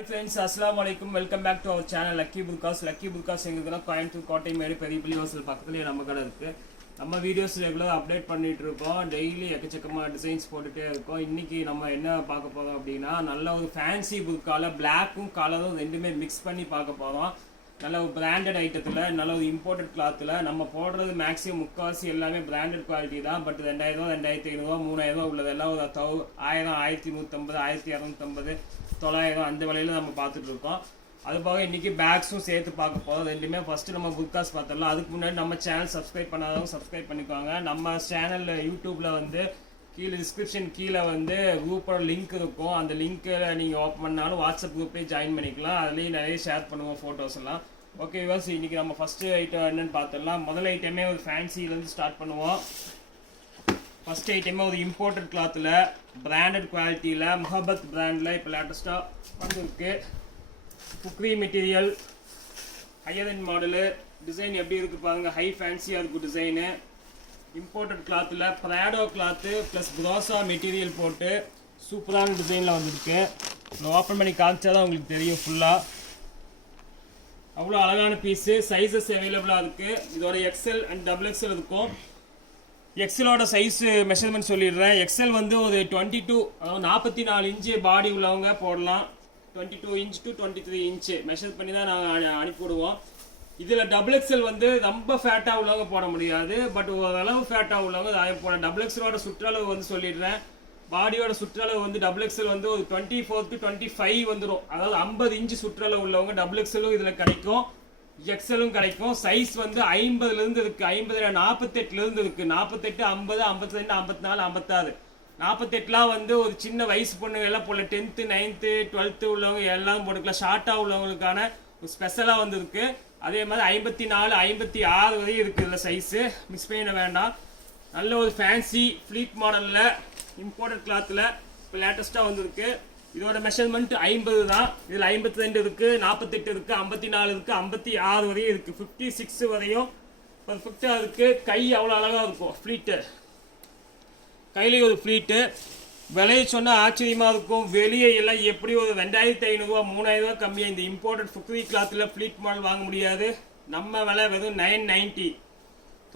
Hi friends, Assalamu alaikum. Welcome back to our channel Lucky Burkas. Lucky Burkas எங்களுக்கு Coimbatore Kottaimedu பெரியபள்ளி hostel பக்கத்துலயே நம்ம கடை இருக்கு. நம்ம வீடியோஸ் ரெகுலரா அப்டேட் பண்ணிட்டு இருக்கோம். டெய்லி எக்கச்சக்கமா டிசைன்ஸ் போட்டுட்டே இருக்கோம். இன்னைக்கு நம்ம என்ன பார்க்க போறோம் அப்படின்னா நல்ல ஒரு ஃபேன்சி புர்கால பிளாக்கும் கலரும் ரெண்டுமே மிக்ஸ் பண்ணி பார்க்க போறோம். நல்ல ஒரு பிராண்டட் ஐட்டத்துல நல்ல ஒரு இம்போர்ட்டட் கிளாத்ல நம்ம போடுறது மேக்ஸிமம் முக்காவாசி எல்லாமே பிராண்டட் குவாலிட்டி தான். பட் 2000 2500 3000 உள்ளதெல்லாம் ஒரு 1000 1150 1250 900 அந்த விலையில நம்ம பார்த்துட்டு இருக்கோம். அது போக இன்னைக்கு பேக்ஸும் சேர்த்து பார்க்க போகிறோம். ரெண்டுமே ஃபர்ஸ்ட் நம்ம புர்காஸ் பார்த்துடலாம். அதுக்கு முன்னாடி நம்ம சேனல் சப்ஸ்கிரைப் பண்ணாதவங்க சப்ஸ்கிரைப் பண்ணிக்கோங்க. நம்ம சேனலில் யூடியூப்ல வந்து கீழே டிஸ்கிரிப்ஷன் கீழே வந்து குரூப்போட லிங்க் இருக்கும். அந்த லிங்க்கில் நீங்கள் ஓப்பன் பண்ணாலும் வாட்ஸ்அப் குரூப்லேயே ஜாயின் பண்ணிக்கலாம். அதுலேயும் நிறைய ஷேர் பண்ணுவோம் ஃபோட்டோஸ் எல்லாம். ஓகே விவர்ஸ், இன்னைக்கு நம்ம ஃபர்ஸ்ட் ஐட்டம் என்னன்னு பார்த்துடலாம். முதல் ஐட்டமே ஒரு ஃபேன்சிலேருந்து ஸ்டார்ட் பண்ணுவோம். ஃபர்ஸ்ட் ஐட்டமே ஒரு இம்போர்ட்டட் கிளாத்தில் பிராண்டட் குவாலிட்டியில் முஹப்பத் பிராண்டில் இப்போ லேட்டஸ்ட்டாக வந்துருக்கு. Kukri material higher end model. Design எப்படி இருக்குது பாருங்கள், ஹை ஃபேன்சியாக இருக்கும் டிசைனு. இம்போர்ட்டட் கிளாத்தில் ப்ராடோ கிளாத்து ப்ளஸ் ப்ரோசா மெட்டீரியல் போட்டு சூப்பரான டிசைனில் வந்துருக்கு. ஓப்பன் பண்ணி காமிச்சா தான் உங்களுக்கு தெரியும் ஃபுல்லாக. அவ்வளோ அழகான பீஸு. சைஸஸ் அவைலபிளாக இருக்குது. இதோட எக்ஸ்எல் அண்ட் XXL இருக்கும். எக்ஸலோட சைஸ் மெஷர்மெண்ட் சொல்லிடுறேன். எக்ஸல் வந்து ஒரு 22 அதாவது 44 இன்ச்சு பாடி உள்ளவங்க போடலாம். 22 இன்ச் டு 23 இன்ச்சு மெஷர் பண்ணி தான் நாங்கள் அனுப்பிவிடுவோம். இதில் XXL வந்து ரொம்ப ஃபேட்டாக உள்ளவங்க போட முடியாது. பட் ஓரளவு ஃபேட்டாக உள்ளவங்க அதை போட. XXLோட சுற்றளவு வந்து சொல்லிடுறேன். பாடியோட சுற்றளவு வந்து XXL வந்து ஒரு 24 to 25 வந்துடும். அதாவது 50 இன்ச்சு சுற்றளவு உள்ளவங்க XXLும் இதில் கிடைக்கும், எக்ஸலும் கிடைக்கும். சைஸ் வந்து 50லேருந்து இருக்குது, 50 48லேருந்து இருக்குது. 48 50 52 54 56 48லாம் வந்து ஒரு சின்ன வயசு பொண்ணுங்க எல்லாம் போல 10th 9th 12th உள்ளவங்க எல்லாம் போட்டுக்கலாம். ஷார்ட்டாக உள்ளவங்களுக்கான ஒரு ஸ்பெஷலாக வந்து இருக்குது. அதே மாதிரி 54 56 வரையும் இருக்குது இதில் சைஸு. மிஸ் பண்ண வேண்டாம். நல்ல ஒரு ஃபேன்சி ஃப்ளீட் மாடலில் இம்போர்ட்டட் கிளாத்தில் இப்போ லேட்டஸ்ட்டாக வந்துருக்கு. இதோட மெஷர்மெண்ட் 50 தான். இதில் 52 இருக்குது, 48 இருக்குது, 54 இருக்குது, 56 வரையும் இருக்குது, 56 வரையும் பர்ஃபெக்டாக இருக்குது. கை அவ்வளோ அழகாக இருக்கும். ஃப்ளீட்டு கையிலேயே ஒரு ஃப்ளீட்டு. விலையை சொன்னால் ஆச்சரியமாக இருக்கும். வெளியே எல்லாம் எப்படி ஒரு 2500 3000 கம்மியாக இந்த இம்போர்ட்டட் ஃபுக்ரி கிளாத்தில் ஃப்ளீட் மாடல் வாங்க முடியாது. நம்ம விலை வெறும் 990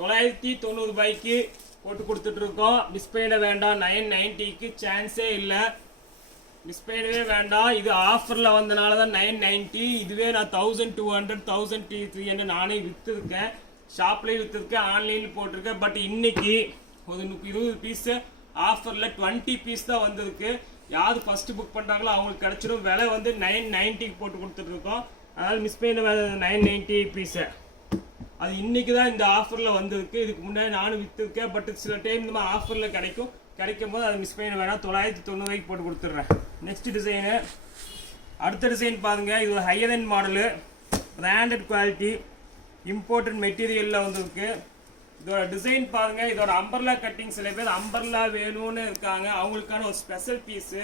990 ரூபாய்க்கு போட்டு கொடுத்துட்ருக்கோம். மிஸ் பண்ண வேண்டாம். 990க்கு சான்ஸே இல்லை. மிஸ் பண்ணவே வேண்டாம். இது ஆஃபரில் வந்தனால தான் 990. இதுவே நான் 1200 1300 நானே விற்றுருக்கேன். ஷாப்லேயும் விற்றுருக்கேன், ஆன்லைனில் போட்டிருக்கேன். பட் இன்னைக்கு ஒரு 20 பீஸு ஆஃபரில் 20 பீஸ் தான் வந்திருக்கு. யார் ஃபஸ்ட்டு புக் பண்ணுறாங்களோ அவங்களுக்கு கிடச்சிடும். விலை வந்து 990க்கு போட்டு கொடுத்துட்ருக்கோம். அதனால் மிஸ் பண்ண 990 பீஸை அது இன்னைக்கு தான் இந்த ஆஃபரில் வந்திருக்கு. இதுக்கு முன்னாடி நானும் விற்றுருக்கேன். பட் சில டைம் இந்த மாதிரி ஆஃபரில் கிடைக்கும் போது அதை மிஸ் பண்ண வேணாம். 990 போட்டு கொடுத்துட்றேன். நெக்ஸ்ட் டிசைனு, அடுத்த டிசைன் பாருங்கள். இது ஒரு higher end model, branded quality, imported மெட்டீரியலில் வந்துருக்கு. இதோட டிசைன் பாருங்கள். இதோட அம்பர்லா கட்டிங், சில பேர் அம்பர்லா வேணும்னு இருக்காங்க, அவங்களுக்கான ஒரு ஸ்பெஷல் பீஸு.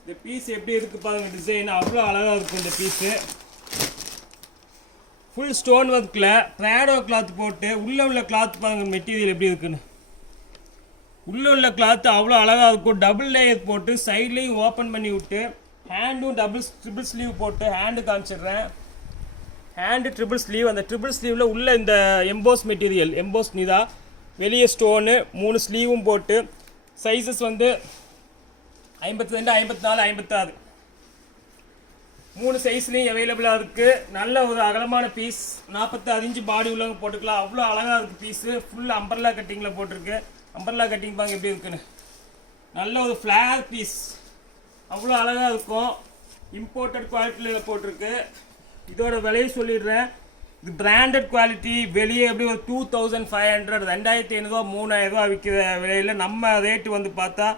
இந்த பீஸ் எப்படி இருக்குது பாருங்கள். டிசைன் அவ்வளோ அழகாக இருக்கும். இந்த பீஸு ஃபுல் ஸ்டோன் ஒர்க்கில் ப்ராடோ கிளாத் போட்டு உள்ளே உள்ள கிளாத் பாருங்கள் மெட்டீரியல் எப்படி இருக்குன்னு. உள்ளே உள்ள கிளாத்து அவ்வளோ அழகாக இருக்கும். டபுள் லேயர் போட்டு சைட்லேயும் ஓப்பன் பண்ணி விட்டு ஹேண்டும் ட்ரிபிள் ஸ்லீவ் போட்டு ஹேண்டு காமிச்சிடுறேன். Hand triple sleeve. அந்த ட்ரிபிள் ஸ்லீவில் உள்ள இந்த எம்போஸ் மெட்டீரியல், எம்போஸ் நிதா, வெளியே ஸ்டோனு, 3 ஸ்லீவும் போட்டு சைஸஸ் வந்து 52 54 56 3 சைஸ்லேயும் அவைலபிளாக இருக்குது. நல்ல ஒரு அகலமான பீஸ். 46 இன்ச்சு பாடி உள்ளவங்க போட்டுக்கலாம். அவ்வளோ அழகாக இருக்குது பீஸு. ஃபுல் அம்பர்லா கட்டிங்கில் போட்டிருக்கு. அம்பர்லா கட்டிங் பாங்க எப்படி இருக்குன்னு. நல்ல ஒரு ஃப்ளேர் பீஸ், அவ்வளோ அழகாக இருக்கும். இம்போர்ட்டட் குவாலிட்டியில் போட்டிருக்கு. இதோட விலையை சொல்லிடுறேன். இது பிராண்டட் குவாலிட்டி. வெளியே எப்படி ஒரு 2500 2500 3000 விற்கிற விலையில் நம்ம ரேட்டு வந்து பார்த்தா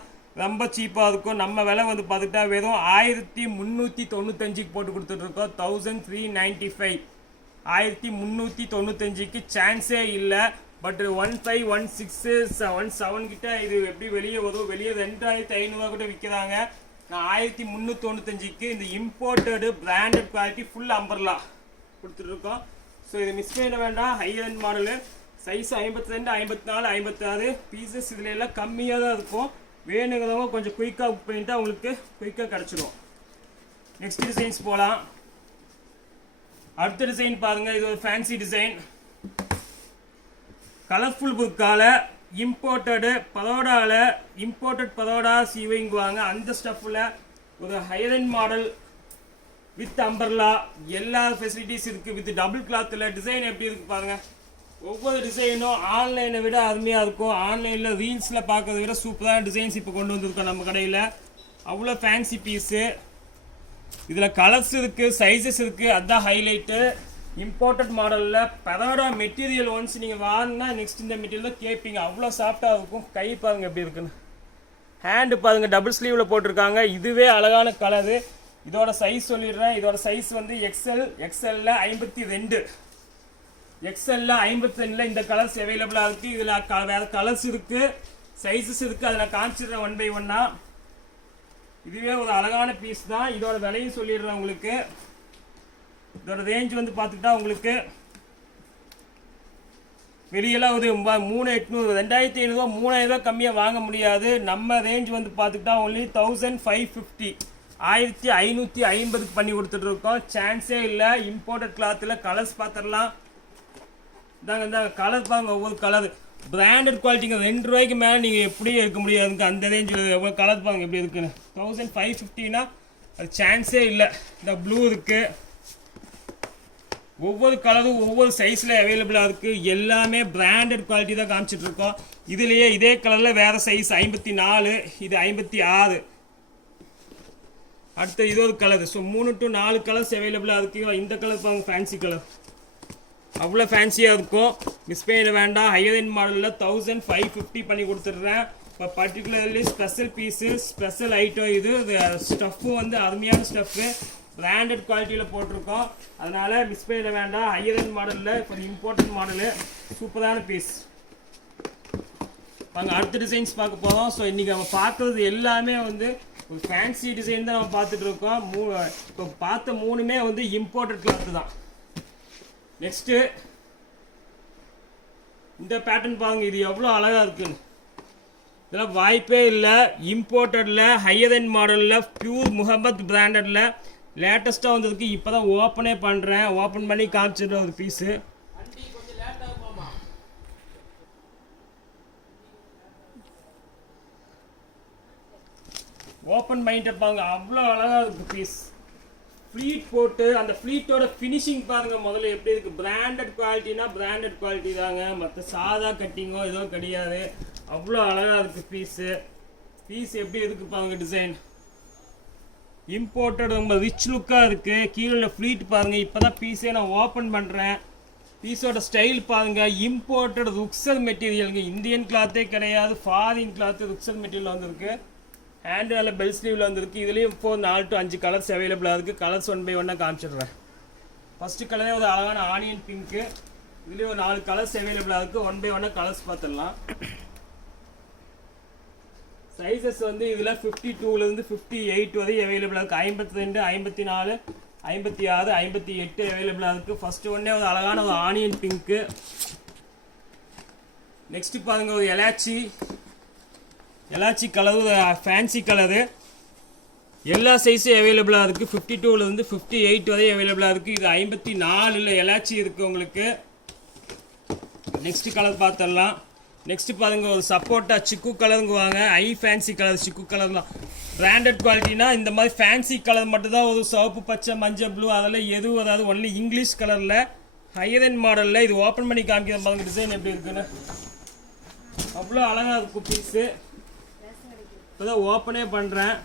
ரொம்ப சீப்பாக இருக்கும். நம்ம விலை வந்து பார்த்துட்டா வெறும் 1395க்கு போட்டு கொடுத்துட்ருக்கோம். 1395 1395க்கு சான்ஸே இல்லை. பட் 1516 17 கிட்ட இது எப்படி வெளியே வரும். வெளியே 2500 கூட விற்கிறாங்க. நான் 1395க்கு இந்த imported branded quality full umbrella கொடுத்துட்ருக்கோம். ஸோ இது மிஸ் பண்ண வேண்டாம். Higher end model. Size 52 54 56 pieces இதில் எல்லாம் கம்மியாக தான் இருக்கும். வேணுங்கிறவங்க கொஞ்சம் குயிக்காக புக் பண்ணிட்டு அவங்களுக்கு குயிக்காக கிடச்சிடும். நெக்ஸ்ட் டிசைன்ஸ் போகலாம். அடுத்த டிசைன் பாருங்க, இது ஒரு ஃபேன்சி டிசைன். கலர்ஃபுல் புக்கால இம்போர்ட்டடு பதோடால இம்போர்ட்டட் பதோடா சீவிங்குவாங்க. அந்த ஸ்டஃப்பில் ஒரு ஹையர் மாடல் வித் அம்பர்லா எல்லா ஃபெசிலிட்டிஸ் இருக்குது. வித் டபுள் கிளாத்தில் டிசைன் எப்படி இருக்குது பாருங்கள். ஒவ்வொரு டிசைனும் ஆன்லைனை விட அருமையாக இருக்கும். ஆன்லைனில் ரீல்ஸில் பார்க்கறத விட சூப்பரான டிசைன்ஸ் இப்போ கொண்டு வந்திருக்கோம் நம்ம கடையில். அவ்வளோ ஃபேன்சி பீஸு. இதில் கலர்ஸ் இருக்குது, சைஸஸ் இருக்குது. அதுதான் ஹைலைட்டு. இம்போர்ட்டட் மாடலில் பதோடா மெட்டீரியல் ஒன்ஸ் நீங்கள் வாங்கினா நெக்ஸ்ட் இந்த மெட்டீரியல் தான் கேட்பீங்க. அவ்வளோ சாஃப்டாக இருக்கும். கை பாருங்கள் எப்படி இருக்குன்னு. ஹேண்டு பாருங்கள், டபுள் ஸ்லீவில் போட்டிருக்காங்க. இதுவே அழகான கலரு. இதோட சைஸ் சொல்லிடுறேன். இதோட சைஸ் வந்து எக்ஸ்எல்ல 52, எக்ஸ்எல்ல 52 இந்த கலர்ஸ் அவைலபிளாக இருக்குது. இதில் வேறு கலர்ஸ் இருக்குது, சைஸஸ் இருக்குது. அதில் காமிச்சிடுறேன் 1 by 1. இதுவே ஒரு அழகான பீஸ் தான். இதோட விலையும் சொல்லிடுறேன் உங்களுக்கு. இதோட ரேஞ்ச் வந்து பார்த்துக்கிட்டா உங்களுக்கு வெளியெல்லாம் ஒரு 3800 2500 3000 கம்மியாக வாங்க முடியாது. நம்ம ரேஞ்ச் வந்து பார்த்துக்கிட்டா ஒன்லி 1550 1550 பண்ணி கொடுத்துட்ருக்கோம். சான்ஸே இல்லை. இம்போர்ட்டட் கிளாத்தில் கலர்ஸ் பார்த்துடலாம். இதாங்க இந்த கலர் பாருங்க, ஒவ்வொரு கலர் பிராண்டட் குவாலிட்டிங்க. 2 ரூபாய்க்கு மேலே நீங்கள் எப்படியும் இருக்க முடியாதுங்க. அந்த ரேஞ்சில் எவ்வளோ கலர் பாருங்க எப்படி இருக்குன்னு. 1550னா அது சான்ஸே இல்லை. இந்த ப்ளூ இருக்குது. ஒவ்வொரு கலரும் ஒவ்வொரு சைஸில் அவைலபிளாக இருக்குது. எல்லாமே பிராண்டட் குவாலிட்டி தான் காமிச்சிட்ருக்கோம். இதுலேயே இதே கலரில் வேறு சைஸ் 54, இது 56. அடுத்து இது ஒரு கலர். ஸோ 3 to 4 கலர்ஸ் அவைலபிளாக இருக்குது. இந்த கலர் பாருங்க, ஃபேன்சி கலர். அவ்வளோ ஃபேன்சியாக இருக்கும். மிஸ் பண்ணிட வேண்டாம். ஹையர் எண்ட் மாடலில் 1550 பண்ணி கொடுத்துட்றேன். இப்போ particularly special piece, special item. இது ஸ்டஃப்பும் வந்து அருமையான ஸ்டஃப்பு, பிராண்டட் குவாலிட்டியில் போட்டிருக்கோம். அதனால் மிஸ் பண்ணிட வேண்டாம். ஹையர் எண்ட் மாடலில் இப்போ இம்போர்ட்டட் மாடலு சூப்பரான பீஸ். நாங்கள் அடுத்த டிசைன்ஸ் பார்க்க போகிறோம். ஸோ இன்றைக்கி நம்ம பார்க்குறது எல்லாமே வந்து ஒரு ஃபேன்சி டிசைன் தான் நம்ம பார்த்துட்ருக்கோம். இப்போ பார்த்த 3மே வந்து இம்போர்ட்டட் கிளாத்து தான். நெக்ஸ்ட்டு இந்த பேட்டர்ன் பாருங்க, இது எவ்வளோ அழகாக இருக்குன்னு. இதெல்லாம் வாய்ப்பே இல்லை. இம்போர்ட்டடில் ஹையர் எண்ட் மாடலில் பியூர் முகமத் பிராண்டடில் லேட்டஸ்ட்டாக வந்ததுக்கு இப்போ தான் ஓப்பனே பண்ணுறேன். ஓப்பன் பண்ணி காமிச்சிடுற ஒரு பீஸு. ஓப்பன் பண்ணிட்டு பாருங்க, அவ்வளோ அழகாக இருக்குது பீஸ். ஃப்ளீட் போட்டு அந்த ஃப்ளீட்டோட ஃபினிஷிங் பாருங்கள் முதல்ல எப்படி இருக்குது. பிராண்டட் குவாலிட்டினா பிராண்டட் குவாலிட்டி தாங்க, மற்ற சாதா கட்டிங்கோ ஏதோ கிடையாது. அவ்வளோ அழகாக இருக்குது பீஸு. பீஸ் எப்படி இருக்குது பாருங்க. டிசைன் இம்போர்ட்டட் ரொம்ப ரிச் லுக்காக இருக்குது. கீழே ஃப்ளீட் பாருங்கள். இப்போ தான் பீஸே நான் ஓப்பன் பண்ணுறேன். பீஸோட ஸ்டைல் பாருங்கள். இம்போர்ட்டட் ருக்ஸல் மெட்டீரியலுங்க. இந்தியன் கிளாத்தே கிடையாது, ஃபாரின் கிளாத்து ருக்ஸல் மெட்டீரியல் வந்துருக்கு. ஹேண்டு நல்ல பெல் ஸ்லீவில் வந்துருக்கு. இதுலேயும் இப்போ 4 to 5 கலர்ஸ் அவைலபிளாக இருக்குது. கலர்ஸ் 1 by 1 காமிச்சிடுறேன். ஃபஸ்ட்டு கலரே ஒரு அழகான ஆனியன் பிங்க்கு. இதுலேயும் ஒரு 4 கலர்ஸ் அவைலபிளாக இருக்குது. 1 by 1 கலர்ஸ் பார்த்துடலாம். சைஸஸ் வந்து இதில் 52லேருந்து 58 வரை அவைலபிளாக இருக்குது. 52, 54, 56, 58 அவைலபிளாக இருக்குது. ஃபஸ்ட்டு ஒன்றே ஒரு அழகான ஒரு ஆனியன் பிங்க்கு. நெக்ஸ்ட்டு பாருங்கள், ஒரு எலாச்சி கலரு, ஃபேன்சி கலரு. எல்லா சைஸும் அவைலபிளாக இருக்குது. 52லேருந்து 58 வரை அவைலபிளாக இருக்குது. இது 54 எலாச்சி இருக்குது உங்களுக்கு. நெக்ஸ்ட் கலர் பார்த்துடலாம். நெக்ஸ்ட் பாருங்க, ஒரு சப்போட்டா சிக்கு கலருங்குவாங்க. ஃபேன்சி கலர் சிக்கு கலர்லாம் பிராண்டட் குவாலிட்டினா இந்த மாதிரி ஃபேன்சி கலர் மட்டும்தான். ஒரு சிவப்பு, பச்சை, மஞ்சள், ப்ளூ அதெல்லாம் எதுவும் அதாவது ஒன்லி இங்கிலீஷ் கலரில் ஹையர் எண்ட் மாடலில். இது ஓப்பன் பண்ணி காமிக்கிற பாருங்க டிசைன் எப்படி இருக்குன்னு. அவ்வளோ அழகாக இருக்கும் பீஸு. இப்போதான் ஓப்பனே பண்ணுறேன்.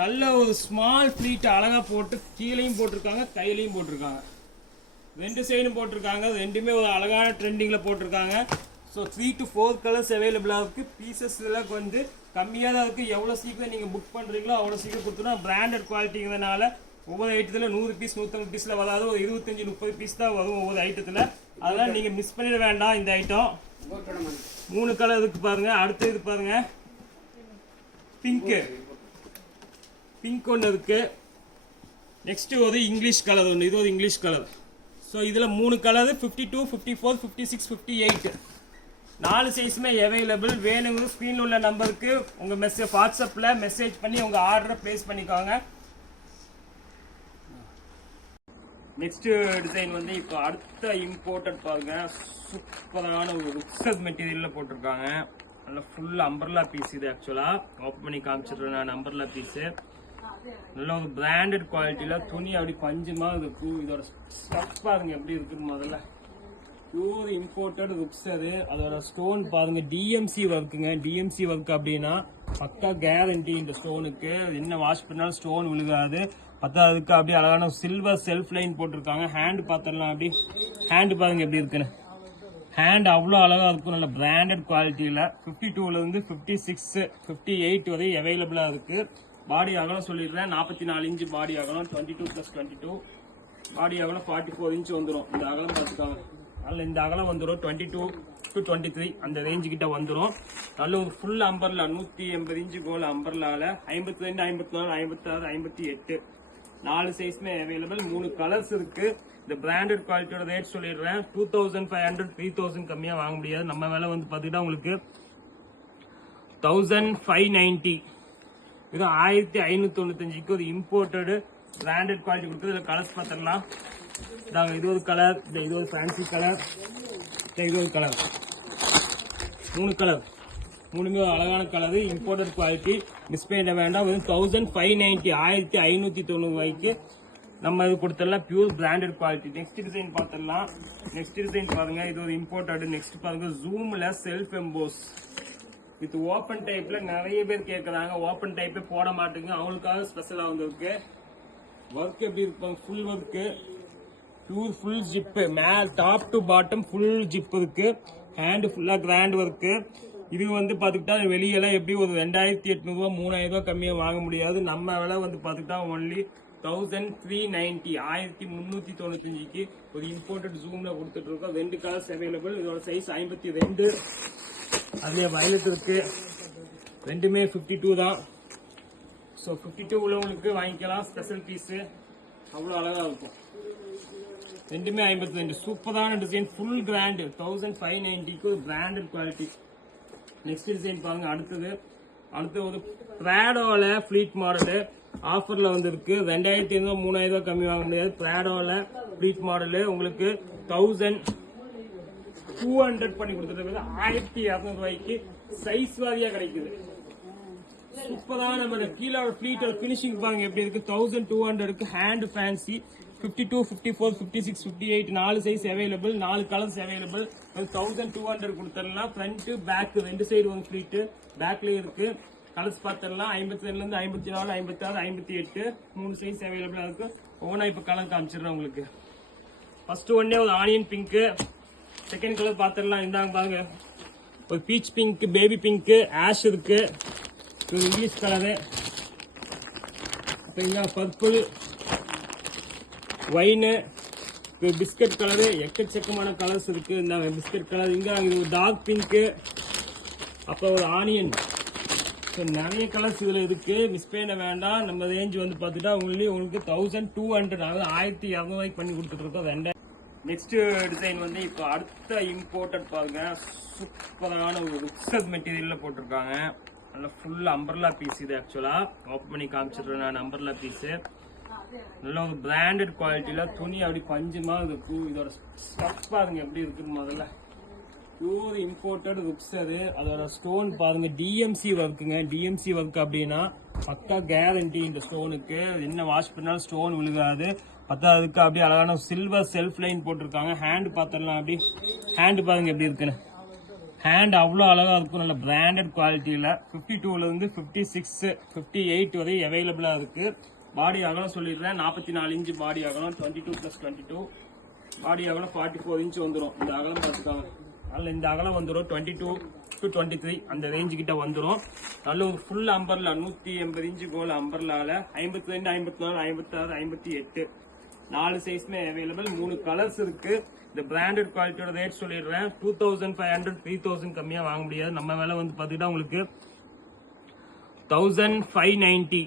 நல்ல ஒரு ஸ்மால் ஃப்ளீட் அழகாக போட்டு கீழேயும் போட்டிருக்காங்க, கையிலையும் போட்டிருக்காங்க. 2 சைடும் போட்டிருக்காங்க. ரெண்டுமே ஒரு அழகான ட்ரெண்டிங்கில் போட்டிருக்காங்க. ஸோ 3 to 4 கலர்ஸ் அவைலபிளாக இருக்குது. பீசஸில் வந்து கம்மியாக தான் இருக்குது. எவ்வளோ சீக்கிரம் நீங்கள் புக் பண்ணுறீங்களோ அவ்வளோ சீக்கிரம் கொடுத்துனா பிராண்டட் குவாலிட்டிங்கிறதுனால ஒவ்வொரு ஐட்டத்தில் 100 பீஸ் 150 பீஸில் வராது. ஒரு 25-30 பீஸ் தான் வரும் ஒவ்வொரு ஐட்டத்தில். அதெல்லாம் நீங்கள் மிஸ் பண்ணிட வேண்டாம். இந்த ஐட்டம் 3 கலர் இருக்குது பாருங்கள். அடுத்து இது பாருங்கள், பிங்க் ஒன்று இருக்குது. நெக்ஸ்ட்டு ஒரு இங்கிலீஷ் கலர் ஒன்று. இது ஒரு இங்கிலீஷ் கலர். ஸோ இதில் 3 கலரு 52, 54, 56, 58 4 சைஸுமே அவைலபிள். வேணுங்கிற ஸ்க்ரீனில் உள்ள நம்பருக்கு உங்கள் வாட்ஸ்அப்பில் மெசேஜ் பண்ணி உங்கள் ஆர்டரை ப்ளேஸ் பண்ணிக்கோங்க. நெக்ஸ்ட் டிசைன் வந்து இப்போ அடுத்த இம்போர்ட்டட் பாருங்க, சூப்பரான ஒரு ருக்ஸட் மெட்டீரியல்ல போட்டிருக்காங்க. நல்ல ஃபுல் அம்பர்லா பீஸ். இது ஆக்சுவலா ஓப்பன் பண்ணி காமிச்சிடுறேன் நான். அம்பர்லா பீஸ் நல்ல ஒரு பிராண்டட் குவாலிட்டியில துணி அப்படி பஞ்சுமா இருக்கும். இதோட ஸ்டஃப் பாருங்க எப்படி இருக்குன்னு. முதல்ல பியூர் இம்போர்ட்டட் ருக்ஸ். அதோட ஸ்டோன் பாருங்க, டிஎம்சி ஒர்க்குங்க. டிஎம்சி ஒர்க் அப்படின்னா பக்கா கேரண்டி இந்த ஸ்டோனுக்கு. என்ன வாஷ் பண்ணாலும் ஸ்டோன் விழுகாது. அதுக்கு அப்படியே அழகான சில்வர் செல்ஃப் லைன் போட்டிருக்காங்க. ஹேண்ட் பார்த்துடலாம். அப்படி ஹேண்ட் பாருங்க எப்படி இருக்குன்னு. ஹேண்ட் அவ்வளோ அழகா இருக்கும். நல்ல பிராண்டட் குவாலிட்டியில 52ல இருந்து 56, 58 வரை அவைலபிளா இருக்கு. பாடி அகலம் சொல்லிடுறேன், 44 இன்ச் பாடி அகலம், 22+22 பாடி அகலம் 44 இன்ச் வந்துடும். இந்த அகலம் பார்த்துக்காங்க. அதில் இந்த அகலம் வந்துடும் 22 to 23 அந்த ரேஞ்சு கிட்ட வந்துடும். நல்ல ஒரு ஃபுல் அம்பர்லா 180 இன்ச்சு கோல் அம்பர்லால 52, 54, 56, 58 4 சைஸ்மே அவைலபிள். 3 கலர்ஸ் இருக்கு. இந்த பிராண்டட் குவாலிட்டியோட ரேட் சொல்லிடுறேன், 2500, 3000 கம்மியா வாங்க முடியாது. நம்ம விலை வந்து பாத்தீங்கன்னா உங்களுக்கு 1590. இது 1595க்கு ஒரு இம்போர்ட்டடு பிராண்டட் குவாலிட்டி கொடுக்குது. இதுல கலர்ஸ் பார்த்துடலாம். இது ஒரு கலர், இது ஒரு ஃபேன்சி கலர், இது ஒரு கலர். 3 கலர், 3மே அழகான கலர். Imported quality. மிஸ் பண்ண வேண்டாம். 1590, 1590 ரூபாய்க்கு நம்ம இது கொடுத்துடலாம். Pure branded quality. Next design பார்த்துடலாம். நெக்ஸ்ட் டிசைன் பாருங்க, இது ஒரு இம்போர்ட்டட். நெக்ஸ்ட் பாருங்க, ஜூம்ல செல்ஃப் எம்போஸ். இது ஓப்பன் டைப்ல நிறைய பேர் கேட்கறாங்க. ஓப்பன் டைப்பே போட மாட்டேங்க, அவங்களுக்காக ஸ்பெஷலா வந்திருக்கு. ஒர்க் எப்படி இருப்பாங்க, full work, pure full zip. மேல் top to bottom full zip இருக்கு. ஹேண்ட் ஃபுல்லா கிராண்ட் ஒர்க்கு. இது வந்து பாத்துக்கிட்டா வெளியெல்லாம் எப்படி ஒரு 2800 3000 கம்மியா வாங்க முடியாது. நம்ம விலை வந்து பாத்துக்கிட்டா ஒன்லி 1390, 1395க்கு ஒரு இம்போர்ட்டட் ஜூம்ல கொடுத்துட்டு இருக்கோம். 2 கலர்ஸ் அவைலபிள். இதோட சைஸ் 52. அதுலயே வயலட் இருக்கு. ரெண்டுமே 52 தான். ஸோ 52 உள்ளவங்களுக்கு வாங்கிக்கலாம். ஸ்பெஷல் பீஸ் அவ்வளோ அழகா இருக்கும். ரெண்டுமே 52. சூப்பரான டிசைன், ஃபுல் கிராண்ட். 1590க்கு ஒரு பிராண்டட் குவாலிட்டி. நெக்ஸ்ட் டிசைன் பாருங்க. அடுத்து ஒரு பிராடோல ஃபிளீட் மாடலு ஆஃபர்ல வந்திருக்கு. 2500 3000 கம்மி வாங்க முடியாது. பிராடோல ஃபிளீட் மாடலு உங்களுக்கு 1200 பண்ணி கொடுத்துட்டு 1200 ரூபாய்க்கு சைஸ் வாரியா கிடைக்குது. சூப்பரான நம்ம கீழே ஃபிளீட் பினிஷிங் பாருங்க எப்படி இருக்கு. 1200க்கு hand fancy. 52, 54, 56, 58 4 size available. 4 colours available. 1200 கொடுத்துடலாம். ஃப்ரண்ட் பேக் 2 சைடு வந்து ஃபிளீட் பேக்லயே இருக்கு. கலர்ஸ் பார்த்துடலாம். 52ல இருந்து 54, 56, 58 3 சைஸ் அவைலபிளா இருக்கு. ஒவ்வொன்றா இப்ப கலர் காமிச்சிடுறேன் உங்களுக்கு. ஃபர்ஸ்ட் ஒன்னே ஒரு ஆனியன் பிங்க். செகண்ட் கலர் பார்த்துடலாம். இந்தாங்க பாருங்க, ஒரு peach pink, baby pink, ash இருக்கு. ஒரு English colour, purple, wine, biscuit colour. எக்கச்சக்கமான கலர்ஸ் இருக்கு. இந்த பிஸ்கட் கலர், இங்க ஒரு டார்க் பிங்க், அப்புறம் ஒரு ஆனியன். நிறைய கலர்ஸ் இதுல இருக்கு. மிஸ் பண்ண வேண்டாம். நம்ம ரேஞ்ச் வந்து பாத்துட்டா உங்களுக்கு 1200, அதாவது 1200 பண்ணி கொடுத்துட்டு இருக்கோம். நெக்ஸ்ட் டிசைன் வந்து இப்போ அடுத்த இம்போர்ட்டட் பாருங்க, சூப்பரான ஒரு ருக்ஸட் மெட்டீரியல்ல போட்டிருக்காங்க. நல்ல ஃபுல் அம்பர்லா பீஸ். இது ஆக்சுவலா ஓப்பன் பண்ணி காமிச்சிடுறேன் நான். அம்பர்லா பீஸ் நல்ல ஒரு பிராண்டட் குவாலிட்டியில துணி அப்படி பஞ்சுமா இருக்கும். இதோட ஸ்டஃப் பாருங்க எப்படி இருக்குன்னு. முதல்ல பியூர் இம்போர்ட்டட் ருக்ஸ். அதோட ஸ்டோன் பாருங்க, டிஎம்சி ஒர்க்குங்க. டிஎம்சி ஒர்க் அப்படின்னா பக்கா கேரண்டி இந்த ஸ்டோனுக்கு. என்ன வாஷ் பண்ணாலும் ஸ்டோன் விழுகாது. அதுக்கு அப்படியே அழகான சில்வர் செல்ஃப் லைன் போட்டிருக்காங்க. ஹேண்ட் பார்த்துடலாம். அப்படி ஹேண்ட் பாருங்க எப்படி இருக்குன்னு. ஹேண்ட் அவ்வளோ அழகா இருக்கும். நல்ல பிராண்டட் குவாலிட்டியில 52ல இருந்து 56, 58 வரை அவைலபிளா இருக்கு. பாடி அகலம் சொல்லிடுறேன், 44 இன்ச் பாடி அகலம், 22+22 பாடி அகலம் 44 இன்ச் வந்துடும். இந்த அகலம் பார்த்துக்காங்க. அதில் இந்த அகலம் வந்துடும் 22 to 23 அந்த ரேஞ்சு கிட்ட வந்துடும். நல்ல ஒரு ஃபுல் அம்பர்லா 180 இன்ச் கோல் அம்பர்லால 52, 54, 56, 58 4 சைஸ்மே அவைலபிள். 3 கலர்ஸ் இருக்கு. இந்த பிராண்டட் குவாலிட்டியோட ரேட் சொல்லிடுறேன், 2500, 3000 கம்மியா வாங்க முடியாது. நம்ம விலை வந்து பாத்தீங்கன்னா உங்களுக்கு 1590.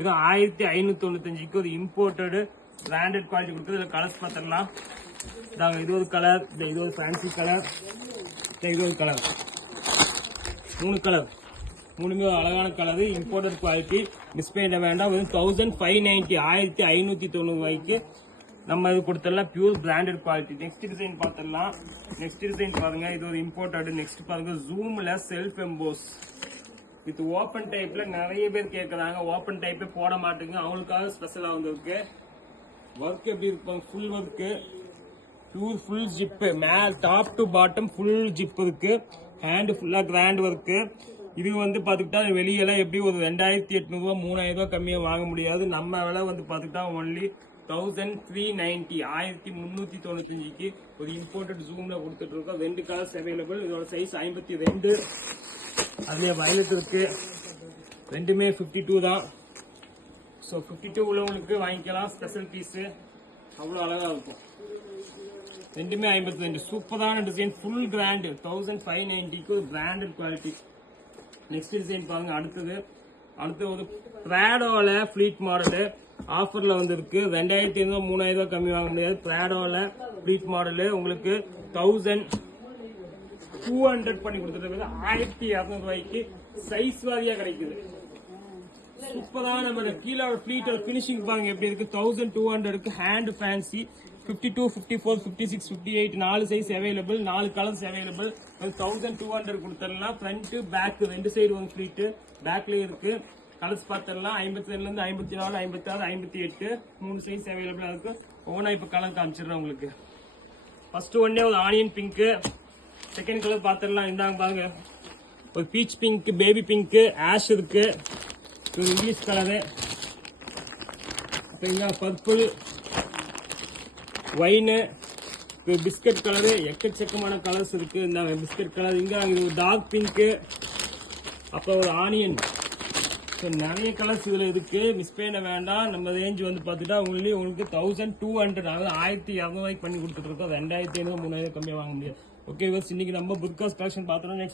இது 1595க்கு ஒரு இம்போர்ட்டடு பிராண்டட் குவாலிட்டி கொடுக்குது. இதுல கலர்ஸ் பார்த்துடலாம். இது ஒரு கலர், இது ஒரு ஃபேன்சி கலர், இது ஒரு கலர். 3 கலர், 3மே அழகான கலர். Imported quality. மிஸ் பண்ண வேண்டாம். 1590, 1590 ரூபாய்க்கு நம்ம இது கொடுத்துடலாம் pure branded quality. Next design பார்த்துடலாம். நெக்ஸ்ட் டிசைன் பாருங்க, இது ஒரு இம்போர்ட்டட். நெக்ஸ்ட் பாருங்க, ஜூம்ல செல்ஃப் எம்போஸ் வித் ஓப்பன் டைப்ல நிறைய பேர் கேட்கறாங்க. ஓப்பன் டைப்பே போட மாட்டேங்க, அவங்களுக்காக ஸ்பெஷலா வந்திருக்கு. ஒர்க் எப்படி இருப்பாங்க, full work, pure full zip, மேல top to bottom full zip இருக்கு. ஹேண்ட் ஃபுல்லா கிராண்ட் ஒர்க்கு. இது வந்து பாத்துக்கிட்டா வெளியெல்லாம் எப்படி ஒரு 2800 3000 கம்மியா வாங்க முடியாது. நம்ம விலை வந்து பாத்துக்கிட்டா ஒன்லி 1390 1395க்கு ஒரு இம்போர்ட்டட் ஜூம்ல கொடுத்துட்டு இருக்கோம். 2 கலர்ஸ் அவைலபிள். இதோட சைஸ் 52. அதுலயே வயலட் இருக்கு. ரெண்டுமே 52 தான். ஸோ 52 உள்ளவங்களுக்கு வாங்கிக்கலாம். ஸ்பெஷல் பீஸ் அவ்வளோ அழகா இருக்கும். ரெண்டுமே 52. சூப்பரான டிசைன், ஃபுல் கிராண்ட். 1590க்கு ஒரு பிராண்டட் குவாலிட்டி. நெக்ஸ்ட் டிசைன் பாருங்க. அடுத்தது ஒரு பிராடோல ஃபிளீட் மாடலு ஆஃபர்ல வந்திருக்கு. 2500 3000 கம்மி வாங்க முடியாது. பிராடோல ஃபிளீட் மாடலு உங்களுக்கு 1200 பண்ணி கொடுத்துட்டு 1200 ரூபாய்க்கு சைஸ் வாரியா கிடைக்குது. சூப்பரா நம்ம கீழே ஃபிளீட்டோட பினிஷிங் பாருங்க எப்படி இருக்கு. 1200க்கு hand fancy 52 54 56 58 4 size available. 4 colours available. 1200 கொடுத்துடலாம். ஃப்ரண்ட் பேக் 2 சைடு ஒரு ஃபிளீட் பேக்ல இருக்கு. கலர்ஸ் பார்த்துடலாம். 52ல இருந்து 54 56 58 3 சைஸ் அவைலபிளா இருக்கு. ஒவ்வொன்றா இப்ப கலர் காமிச்சிடுறேன் உங்களுக்கு. ஃபர்ஸ்ட் ஒன்னே ஒரு ஆனியன் பிங்க். செகண்ட் கலர் பார்த்துடலாம். இந்தாங்க பாருங்க, ஒரு peach pink, baby pink, ash இருக்கு. English colour. Purple, wine, biscuit colour. எக்கச்சக்கமான கலர்ஸ் இருக்கு. இந்த பிஸ்கட் கலர், இங்க ஒரு டார்க் பிங்க், அப்புறம் ஒரு ஆனியன். நிறைய கலர்ஸ் இதுல இருக்கு. மிஸ் பண்ண வேண்டாம். நம்ம ரேஞ்ச் வந்து பாத்துட்டா உங்களுக்கு 1200 அதாவது 1200 பண்ணி கொடுத்துட்டு இருக்கோம். 2500 3000 கம்மியா வாங்க முடியாது. ஓகே, இன்னைக்கு நம்ம புர்காஸ் கலெக்ஷன் பாத்துறோம். நெக்ஸ்ட்